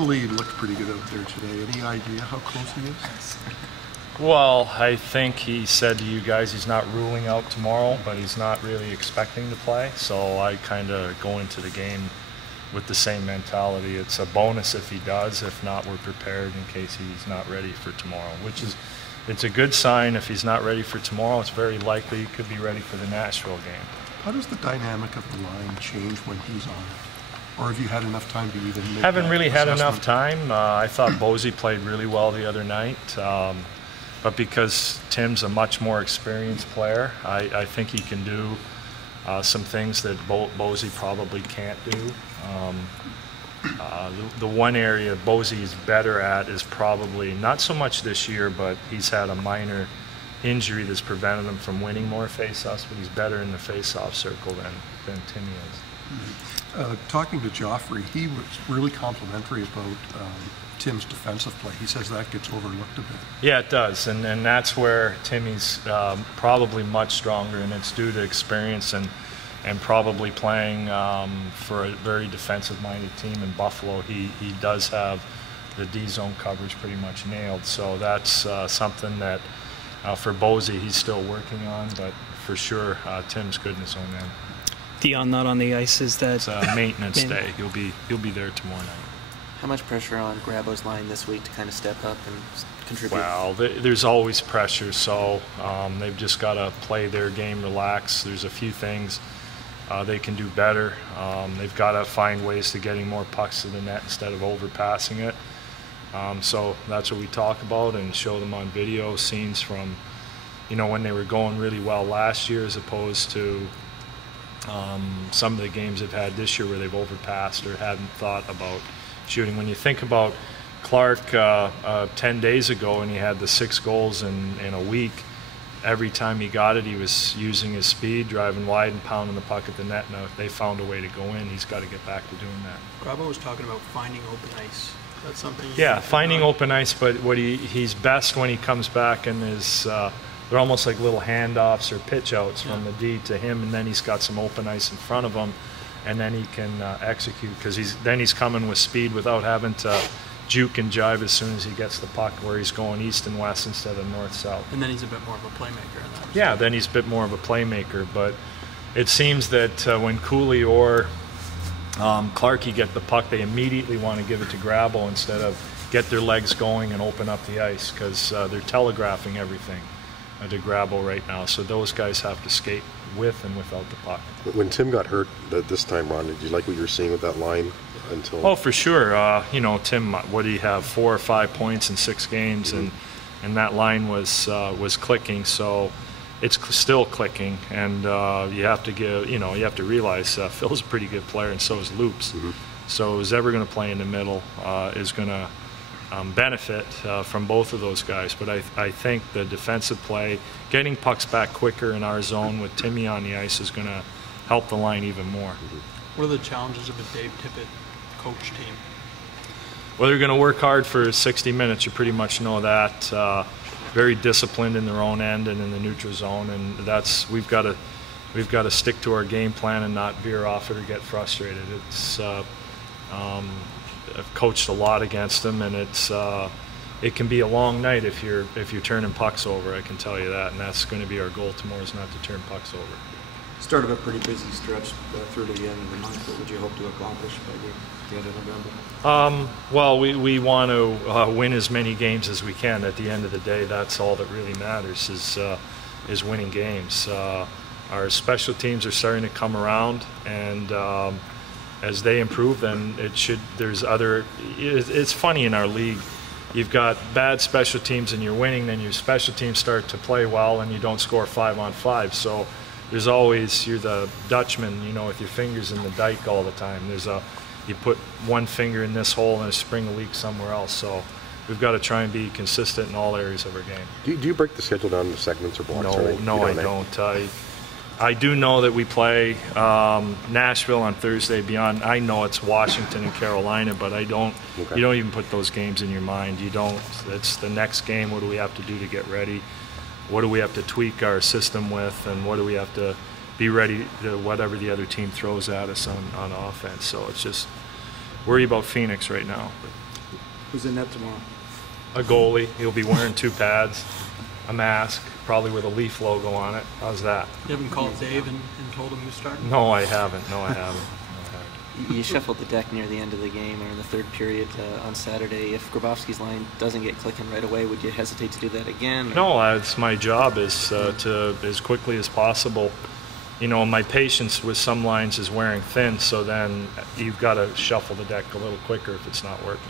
Lee looked pretty good out there today. Any idea how close he is? Well, I think he said to you guys he's not ruling out tomorrow, but he's not really expecting to play. So I kind of go into the game with the same mentality. It's a bonus if he does. If not, we're prepared in case he's not ready for tomorrow, which is, it's a good sign. If he's not ready for tomorrow, it's very likely he could be ready for the Nashville game. How does the dynamic of the line change when he's on it? Or have you had enough time to even make Haven't really had assessment? enough time. I thought Bosey played really well the other night. But because Tim's a much more experienced player, I think he can do some things that Bosey probably can't do. The one area Bosey is better at is probably, not so much this year, but he's had a minor injury that's prevented him from winning more face-offs, but he's better in the face-off circle than Timmy is. Mm-hmm. Talking to Joffrey, he was really complimentary about Tim's defensive play. He says that gets overlooked a bit. Yeah, it does, and that's where Timmy's probably much stronger, and it's due to experience and probably playing for a very defensive-minded team in Buffalo. He does have the D-zone coverage pretty much nailed, so that's something that for Bosey he's still working on, but for sure Tim's good in his own end. Dion not on the ice, is that... It's a maintenance day. He'll be there tomorrow night. How much pressure on Grabo's line this week to kind of step up and contribute? Well, there's always pressure, so they've just got to play their game, relax. There's a few things they can do better. They've got to find ways to getting more pucks to the net instead of overpassing it. So that's what we talk about and show them on video, scenes from, when they were going really well last year as opposed to some of the games they've had this year where they've overpassed or hadn't thought about shooting. When you think about Clark 10 days ago and he had the 6 goals in a week, every time he got it he was using his speed, driving wide and pounding the puck at the net. Now if they found a way to go in, he's got to get back to doing that. Grabo was talking about finding open ice. That's something. Yeah, finding open ice, but what he's best when he comes back and is they're almost like little handoffs or pitch outs from the D to him, and then he's got some open ice in front of him, and then he can execute because he's coming with speed without having to juke and jive as soon as he gets the puck, where he's going east and west instead of north-south. And then he's a bit more of a playmaker in that. Yeah, then he's a bit more of a playmaker, but it seems that when Cooley or Clarkie get the puck, they immediately want to give it to Grabo instead of get their legs going and open up the ice because they're telegraphing everything to Grabo right now. So those guys have to skate with and without the puck. When Tim got hurt this time, Ron, did you like what you were seeing with that line? Oh, for sure. Tim, what did he have? 4 or 5 points in 6 games, and that line was clicking. So it's still clicking, and you have to realize Phil's a pretty good player, and so is Loops. So who's ever going to play in the middle is going to benefit from both of those guys. But I think the defensive play, getting pucks back quicker in our zone with Timmy on the ice is going to help the line even more. What are the challenges of a Dave Tippett coach team? Well, they're going to work hard for 60 minutes. You pretty much know that. Very disciplined in their own end and in the neutral zone, and we've got to stick to our game plan and not veer off it or get frustrated. I've coached a lot against them, and it can be a long night if you're turning pucks over. I can tell you that, and that's going to be our goal tomorrow, is not to turn pucks over. Start of a pretty busy stretch through to the end of the month. What would you hope to accomplish by the end of November? Well, we want to win as many games as we can. At the end of the day, that's all that really matters is winning games. Our special teams are starting to come around, and as they improve, then it's funny in our league. You've got bad special teams and you're winning, then your special teams start to play well and you don't score 5-on-5. So there's always, you're the Dutchman, with your fingers in the dike all the time. You put one finger in this hole and a spring a leak somewhere else. So we've got to try and be consistent in all areas of our game. Do you break the schedule down into segments or blocks? No, I don't. I do know that we play Nashville on Thursday. Beyond, I know it's Washington and Carolina, but I don't. Okay. You don't even put those games in your mind. You don't. It's the next game. What do we have to do to get ready? What do we have to tweak our system with, and what do we have to be ready to whatever the other team throws at us on offense? So it's just worry about Phoenix right now. Who's in net tomorrow? A goalie. He'll be wearing 2 pads, a mask, probably with a Leaf logo on it. How's that? You haven't called Dave and told him who's starting? No, I haven't. No, I haven't. You shuffled the deck near the end of the game or in the third period on Saturday. If Grabowski's line doesn't get clicking right away, would you hesitate to do that again? Or? No, it's my job is to, as quickly as possible. You know, my patience with some lines is wearing thin, so then you've got to shuffle the deck a little quicker if it's not working.